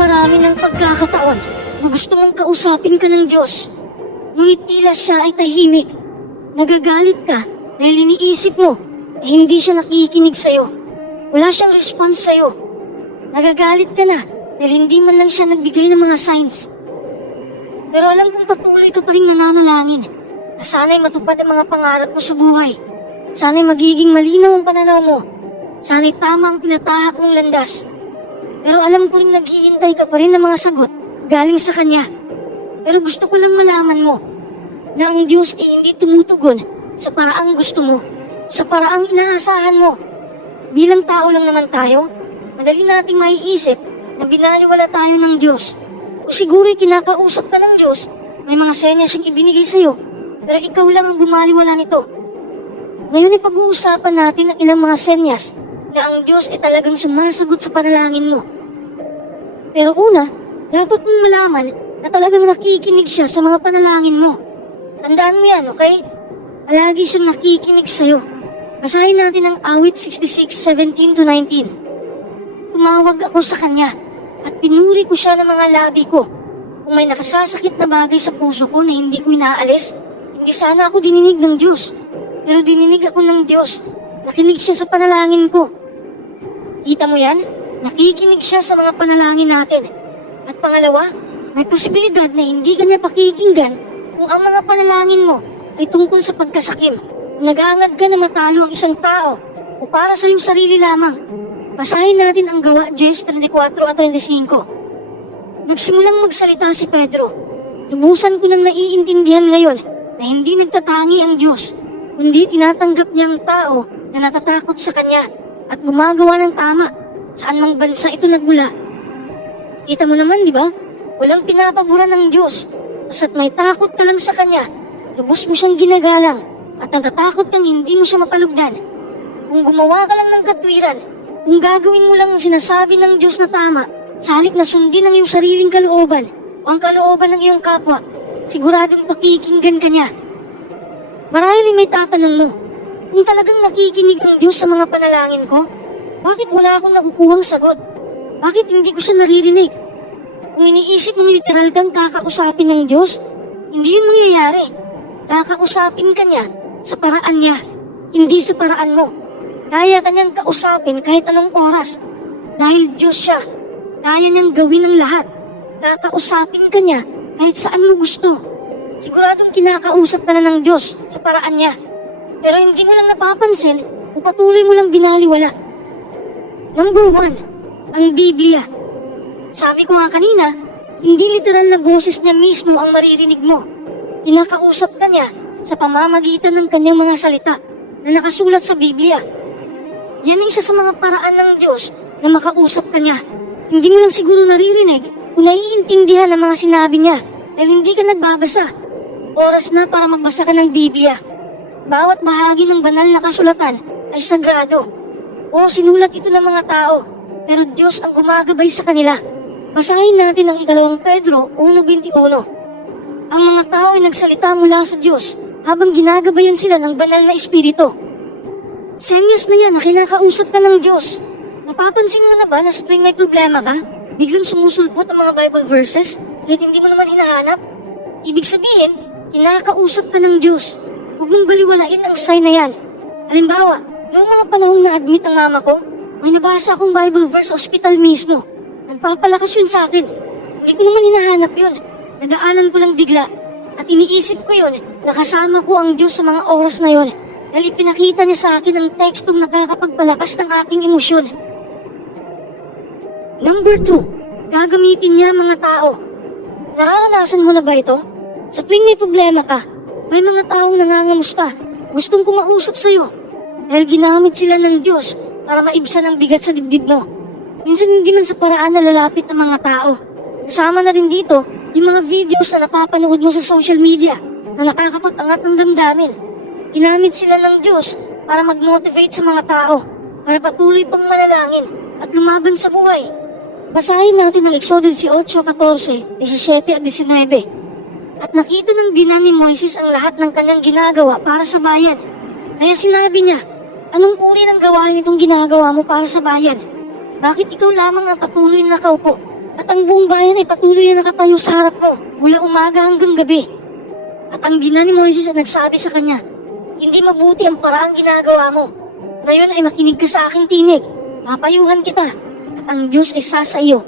marami ng pagkakataon na gusto mong kausapin ka ng Diyos. Ngunit tila siya ay tahimik. Nagagalit ka dahil iniisip mo na hindi siya nakikinig sa'yo. Wala siyang response sa'yo. Nagagalit ka na dahil hindi man lang siya nagbigay ng mga signs. Pero alam kong patuloy ka pa rin nananalangin na sana'y matupad ang mga pangarap mo sa buhay. Sana'y magiging malinaw ang pananaw mo. Sana'y tama ang tinatahak mong landas. Pero alam ko rin naghihintay ka pa rin ng mga sagot galing sa Kanya. Pero gusto ko lang malaman mo na ang Diyos ay hindi tumutugon sa paraang gusto mo, sa paraang inaasahan mo. Bilang tao lang naman tayo, madali nating maiisip na binaliwala tayo ng Diyos. O siguro'y kinakausap ka ng Diyos, may mga senyas siyang ibinigay sa'yo, pero ikaw lang ang bumaliwala nito. Ngayon ay pag-uusapan natin ang ilang mga senyas na ang Diyos ay talagang sumasagot sa panalangin mo. Pero una, dapat mong malaman na talagang nakikinig siya sa mga panalangin mo. Tandaan mo yan, okay? Palagi siyang nakikinig sa'yo. Basahin natin ang awit 66:17-19. Tumawag ako sa Kanya at pinuri ko siya ng mga labi ko. Kung may nakasasakit na bagay sa puso ko na hindi ko inaalis, hindi sana ako dininig ng Diyos. Pero dininig ako ng Diyos. Nakinig siya sa panalangin ko. Kita mo yan? Nakikinig siya sa mga panalangin natin. At pangalawa, may posibilidad na hindi Kanya pakikinggan kung ang mga panalangin mo ay tungkol sa pagkasakim. Nag-aangad ka na matalo ang isang tao o para sa iyong sarili lamang. Basahin natin ang Gawa 10:34-35. Nagsimulang magsalita si Pedro. Lubusan ko nang naiintindihan ngayon na hindi nagtatangi ang Diyos, kundi tinatanggap niya ang tao na natatakot sa Kanya at gumagawa ng tama saan mang bansa ito nagmula. Kita mo naman, di ba? Walang pinapaboran ng Diyos. Basta't may takot ka lang sa Kanya, lubos mo siyang ginagalang at natatakot kang hindi mo siya mapalugdan. Kung gumawa ka lang ng katwiran, kung gagawin mo lang ang sinasabi ng Diyos na tama, sa halip na sundin ang iyong sariling kalooban o ang kalooban ng iyong kapwa, siguradong pakikinggan ka niya. Marahil may tatanong mo, kung talagang nakikinig ang Diyos sa mga panalangin ko, bakit wala akong nakukuhang sagot? Bakit hindi ko siya naririnig? Kung iniisip mong literal kang kakausapin ng Diyos, hindi yun mangyayari. Kakausapin ka niya sa paraan niya, hindi sa paraan mo. Kaya kanyang kausapin kahit anong oras. Dahil Diyos siya, kaya niyang gawin ang lahat. Kakausapin ka niya kahit saan mo gusto. Siguradong kinakausap ka na ng Diyos sa paraan niya. Pero hindi mo lang napapansin o patuloy mo lang binaliwala. Number 1, ang Biblia. Sabi ko nga kanina, hindi literal na boses niya mismo ang maririnig mo. Kinakausap ka niya sa pamamagitan ng kanyang mga salita na nakasulat sa Biblia. Yan ang isa sa mga paraan ng Diyos na makausap ka niya. Hindi mo lang siguro naririnig o naiintindihan ang mga sinabi niya dahil hindi ka nagbabasa. Oras na para magbasa ka ng Biblia. Bawat bahagi ng banal na kasulatan ay sagrado. O sinulat ito ng mga tao, pero Diyos ang gumagabay sa kanila. Basahin natin ang 2 Pedro 1:21. Ang mga tao ay nagsalita mula sa Diyos habang ginagabayan sila ng banal na espiritu. Senyas na yan na kinakausap ka ng Diyos. Napapansin mo na ba na sa tuwing may problema ka, biglang sumusulpot ang mga Bible verses kahit hindi mo naman hinahanap? Ibig sabihin, kinakausap ka ng Diyos. Huwag mong baliwalain ang sign na yan. Halimbawa, noong mga panahong na-admit ang mama ko, may nabasa akong Bible verse sa ospital mismo. Nagpapalakas yun sa akin. Hindi ko naman hinahanap yun. Nadaanan ko lang bigla. At iniisip ko yun, nakasama ko ang Diyos sa mga oras na yun. Dahil ipinakita niya sa akin ang tekstong nakakapagpalakas ng aking emosyon. Number 2, gagamitin niya mga tao. Nararanasan mo na ba ito? Sa tuwing may problema ka, may mga taong nangangamusta, gustong kumausap sa'yo. Dahil ginamit sila ng Diyos para maibsan ang bigat sa dibdib mo. Minsan hindi man sa paraan na lalapit ng mga tao. Kasama na rin dito yung mga videos na napapanood mo sa social media na nakakapagangat ng damdamin. Ginamit sila ng Diyos para mag-motivate sa mga tao, para patuloy pang manalangin at lumaban sa buhay. Basahin natin ang Exodo 18:14, 17 at 19. At nakita ng binan ni Moises ang lahat ng kanyang ginagawa para sa bayan. Kaya sinabi niya, anong uri ng gawain itong ginagawa mo para sa bayan? Bakit ikaw lamang ang patuloy na nakaupo At ang buong bayan ay patuloy na nakatayo sa harap mo mula umaga hanggang gabi. At ang gina ni Moises ay nagsabi sa kanya, hindi mabuti ang paraang ginagawa mo. Ngayon ay makinig ka sa aking tinig. Papayuhan kita at ang Diyos ay sasaiyo.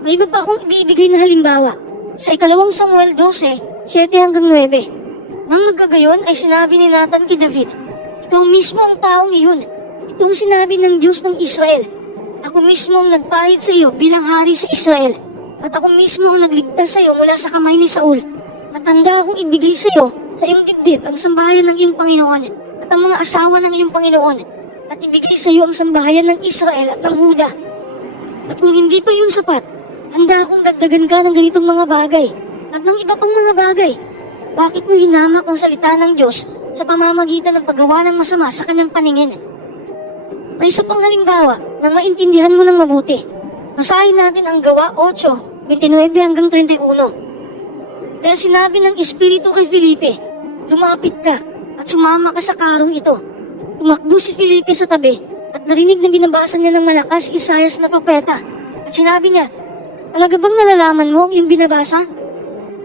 May iba pa akong ibibigay na halimbawa. Sa 2 Samuel 12, 7 hanggang 9. Nang magkagayon ay sinabi ni Nathan kay David, ikaw mismo ang taong iyon. Ito ang sinabi ng Diyos ng Israel. Ako mismo ang nagpahid sa iyo bilang hari sa Israel. At ako mismo ang nagligtas sa iyo mula sa kamay ni Saul. Matanda akong ibigay sa iyo sa iyong dibdib ang sambahayan ng iyong Panginoon at ang mga asawa ng iyong Panginoon. At ibigay sa iyo ang sambahayan ng Israel at ng Huda. At kung hindi pa yun sapat, handa akong dagdagan ka ng ganitong mga bagay at ng iba pang mga bagay. Bakit mo hinamak ang salita ng Diyos sa pamamagitan ng paggawa ng masama sa kanyang paningin? May isa pang halimbawa na maintindihan mo ng mabuti. Basahin natin ang Gawa 8, 29 hanggang 31. Kaya sinabi ng Espiritu kay Felipe, lumapit ka at sumama ka sa karong ito. Tumakbo si Felipe sa tabi at narinig na binabasa niya ng malakas si Isaias na propeta. At sinabi niya, talaga bang nalalaman mo ang iyong binabasa?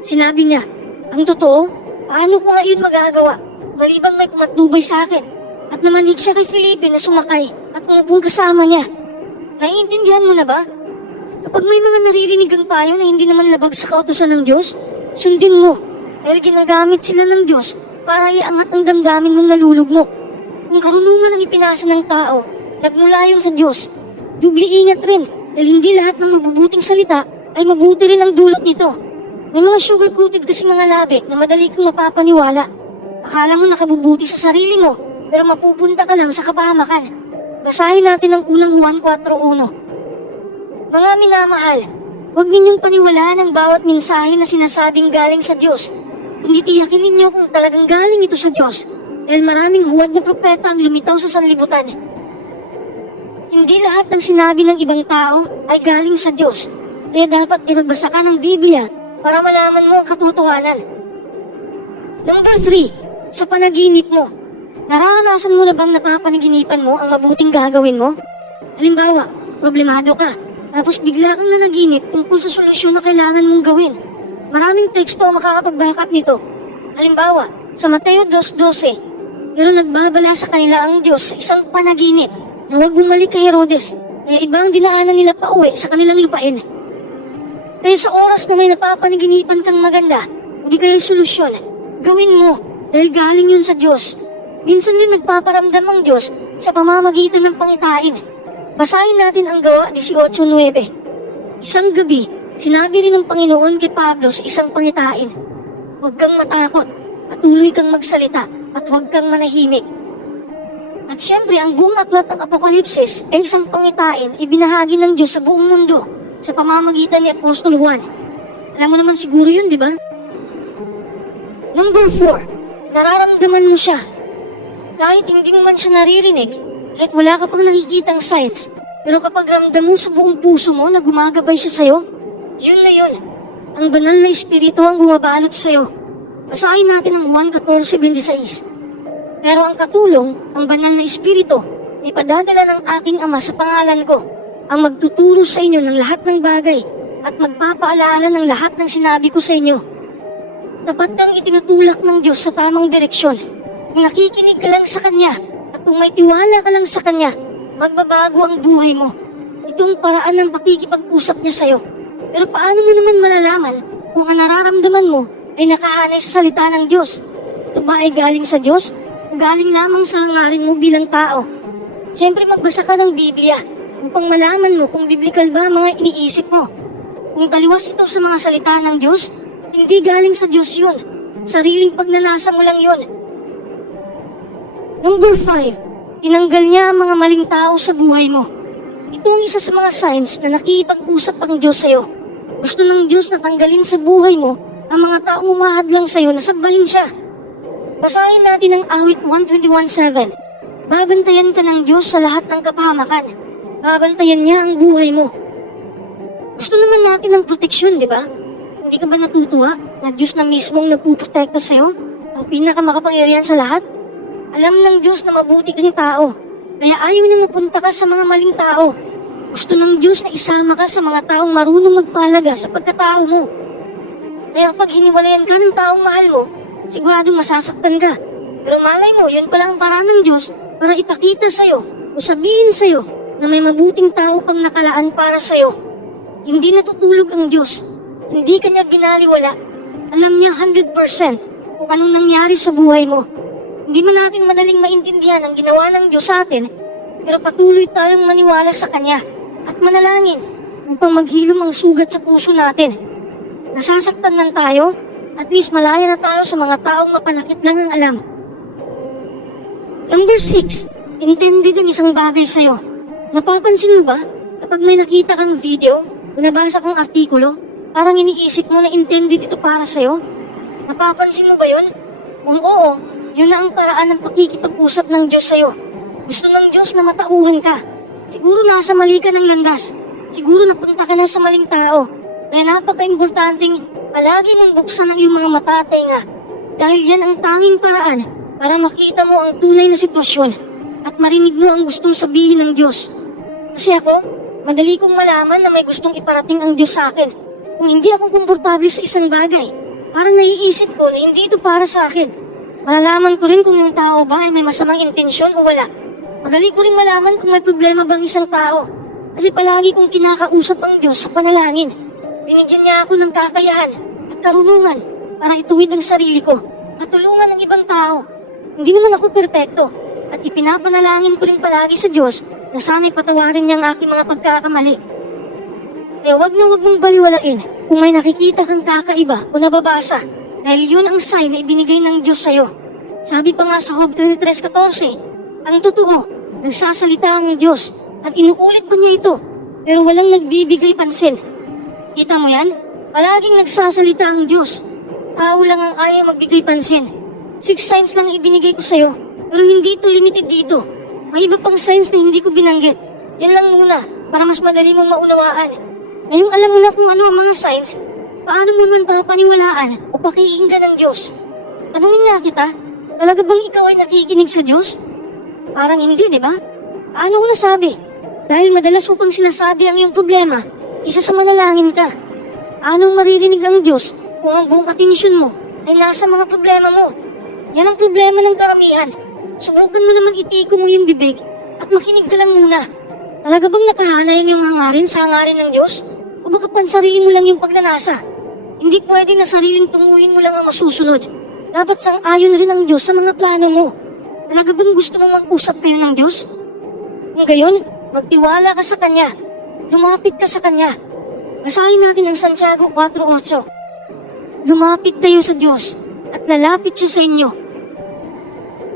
Sinabi niya, ang totoo, paano ko nga iyon magagawa? Malibang may pumatnubay sa akin. At namanig siya kay Felipe na sumakay at umupong kasama niya. Naiintindihan mo na ba? Kapag may mga naririnig kang payo na hindi naman labag sa kautusan ng Diyos, sundin mo dahil ginagamit sila ng Diyos para iangat ang damdamin mong nalulugmok. Kung karunungan ang ipinasa ng tao, nagmula yun sa Diyos. Dubli ingat rin dahil hindi lahat ng mabubuting salita ay mabuti rin ang dulot nito. May mga sugar-coated kasi mga labi na madali kang mapapaniwala. Akala mo nakabubuti sa sarili mo, pero mapupunta ka lang sa kapahamakan. Basahin natin ang unang Juan 4:1. Mga minamahal, huwag ninyong paniwalaan ang bawat mensahe na sinasabing galing sa Diyos. Kundi tiyakin ninyo kung talagang galing ito sa Diyos. Dahil maraming huwad na propeta ang lumitaw sa sanlibutan. Hindi lahat ng sinabi ng ibang tao ay galing sa Diyos. Kaya dapat magbasa ka ng Biblia para malaman mo ang katotohanan. Number 3, sa panaginip mo. Nararanasan mo na bang napapanaginipan mo ang mabuting gagawin mo? Halimbawa, problemado ka, tapos bigla kang nanaginip tungkol sa solusyon na kailangan mong gawin. Maraming teksto ang makakapag-backup nito. Halimbawa, sa Mateo 2:12, pero nagbabala sa kanila ang Diyos sa isang panaginip na huwag bumalik kay Herodes, kaya iba ang dinaanan nila pa uwi sa kanilang lupain. Kaya sa oras na may napapanaginipan kang maganda, hindi kaya solusyon, gawin mo dahil galing yun sa Diyos. Minsan yun nagpaparamdam ang Diyos sa pamamagitan ng pangitain. Basahin natin ang Gawa 18:9. Isang gabi, sinabi rin ng Panginoon kay Pablo sa isang pangitain, huwag kang matakot, patuloy kang magsalita, at huwag kang manahimik. At syempre, ang buong aklat ng Apokalipsis ay isang pangitain ibinahagi ng Diyos sa buong mundo sa pamamagitan ni Apostol Juan. Alam mo naman siguro yun, di ba? Number 4, nararamdaman mo siya. Kahit hindi mo man siya naririnig, kahit wala ka pang nakikitang signs, pero kapag ramdam mo sa buong puso mo na gumagabay siya sa'yo, yun na yun. Ang banal na espiritu ang bumabalot sa'yo. Basahin natin ang Juan 14:26. Pero ang katulong, ang banal na espiritu, ipadadala ng aking Ama sa pangalan ko, ang magtuturo sa inyo ng lahat ng bagay at magpapaalaala ng lahat ng sinabi ko sa inyo. Dapat kang itinutulak ng Diyos sa tamang direksyon. Kung nakikinig ka lang sa Kanya at kung may tiwala ka lang sa Kanya, magbabago ang buhay mo. Ito ang paraan ng pakikipag-usap niya sa'yo. Pero paano mo naman malalaman kung ang nararamdaman mo ay nakahanay sa salita ng Diyos? Ito ba ay galing sa Diyos o galing lamang sa hangarin mo bilang tao? Siyempre magbasa ka ng Biblia upang malaman mo kung biblikal ba ang mga iniisip mo. Kung taliwas ito sa mga salita ng Diyos, hindi galing sa Diyos yun. Sariling pagnanasa mo lang yun. Number 5, tinanggal niya ang mga maling tao sa buhay mo. Ito ang isa sa mga signs na nakikipag-usap ang Diyos sa'yo. Gusto ng Diyos na tanggalin sa buhay mo ang mga taong umahadlang sa'yo na sabahin siya. Basahin natin ang awit 121:7. Babantayan ka ng Diyos sa lahat ng kapahamakan. Babantayan niya ang buhay mo. Gusto naman natin ng proteksyon, di ba? Hindi ka ba natutuwa na Diyos na mismo ang nagpuprotekta sa'yo? Ang pinakamakapangyarihan sa lahat? Alam ng Diyos na mabuti kang tao, kaya ayaw niya mapunta ka sa mga maling tao. Gusto ng Diyos na isama ka sa mga taong marunong magpahalaga sa pagkatao mo. Kaya pag hiniwalayan ka ng taong mahal mo, siguradong masasaktan ka. Pero malay mo, yun pala ang paraan ng Diyos para ipakita sa'yo o sabihin sa'yo na may mabuting tao pang nakalaan para sa'yo. Hindi natutulog ang Diyos. Hindi kanya binaliwala. Alam niya 100% kung anong nangyari sa buhay mo. Hindi man natin madaling maintindihan ang ginawa ng Diyos sa atin, pero patuloy tayong maniwala sa Kanya at manalangin upang maghilom ang sugat sa puso natin. Nasasaktan man tayo, at least malaya na tayo sa mga taong mapanakit lang ang alam. Number 6, intended ang isang bagay sa'yo. Napapansin mo ba, kapag may nakita kang video o nabasa kang artikulo, parang iniisip mo na intended ito para sa'yo? Napapansin mo ba yun? Kung oo, yun na ang paraan ng pakikipag-usap ng Diyos sa'yo. Gusto ng Diyos na matauhan ka. Siguro nasa mali ka ng landas. Siguro napunta ka na sa maling tao. Kaya napaka-importanting palagi mong buksan ang iyong mga mata at tenga. Dahil yan ang tanging paraan para makita mo ang tunay na sitwasyon at marinig mo ang gustong sabihin ng Diyos. Kasi ako, madali kong malaman na may gustong iparating ang Diyos sa akin. Kung hindi ako komportable sa isang bagay, parang naiisip ko na hindi ito para sa akin. Malalaman ko rin kung yung tao ba ay may masamang intensyon o wala. Madali ko rin malaman kung may problema bang isang tao. Kasi palagi kong kinakausap ang Diyos sa panalangin. Binigyan niya ako ng kakayahan at karunungan para ituwid ang sarili ko at tulungan ng ibang tao. Hindi naman ako perpekto at ipinapanalangin ko rin palagi sa Diyos na sana'y patawarin niya ang aking mga pagkakamali. Kaya wag na wag mong baliwalain kung may nakikita kang kakaiba o nababasa dahil yun ang sign na ibinigay ng Diyos sa'yo. Sabi pa nga sa Job 33:14, ang totoo, nagsasalita ang Diyos at inuulit pa niya ito pero walang nagbibigay pansin. Kita mo yan? Palaging nagsasalita ang Diyos. Tao lang ang ayaw magbigay pansin. 6 signs lang ibinigay ko sa'yo pero hindi ito limited dito. May iba pang signs na hindi ko binanggit. Yan lang muna para mas madali mong maunawaan. Ngayong alam mo na kung ano ang mga signs, paano mo naman papaniwalaan o pakikinggan ng Diyos? Tanungin nga kita, talaga bang ikaw ay nakikinig sa Diyos? Parang hindi, di ba? Paano ko nasabi? Dahil madalas mo pang sinasabi ang iyong problema, isa sa manalangin ka. Anong maririnig ang Diyos kung ang buong atensyon mo ay nasa mga problema mo? Yan ang problema ng karamihan. Subukan mo naman itiko mo yung bibig at makinig ka lang muna. Talaga bang nakahanay ang iyong hangarin sa hangarin ng Diyos? O baka pansarili mo lang yung pagnanasa? Hindi pwede na sariling tunguhin mo lang ang masusunod. Dapat sang-ayon rin ang Diyos sa mga plano mo. Talaga bang gusto mong mag-usap kayo ng Diyos? Kung gayon, magtiwala ka sa Kanya. Lumapit ka sa Kanya. Basahin natin ang Santiago 4:8. Lumapit kayo sa Diyos at lalapit siya sa inyo.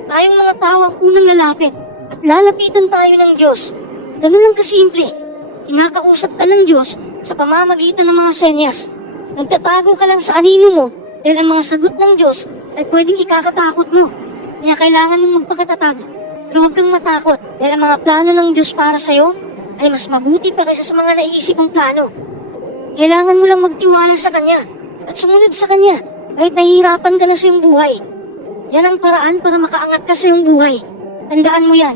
Tayong mga tao ang unang lalapit at lalapitan tayo ng Diyos. Ganun lang kasimple. Kinakausap ka ng Diyos sa pamamagitan ng mga senyas. Nagtatago ka lang sa anino mo dahil ang mga sagot ng Diyos ay pwedeng ikakatakot mo. Kaya kailangan mong magpakatatag. Pero huwag kang matakot dahil ang mga plano ng Diyos para sa'yo ay mas mabuti pa kaysa sa mga naiisip mong plano. Kailangan mo lang magtiwala sa Kanya at sumunod sa Kanya kahit nahihirapan ka na sa iyong buhay. Yan ang paraan para makaangat ka sa iyong buhay. Tandaan mo yan.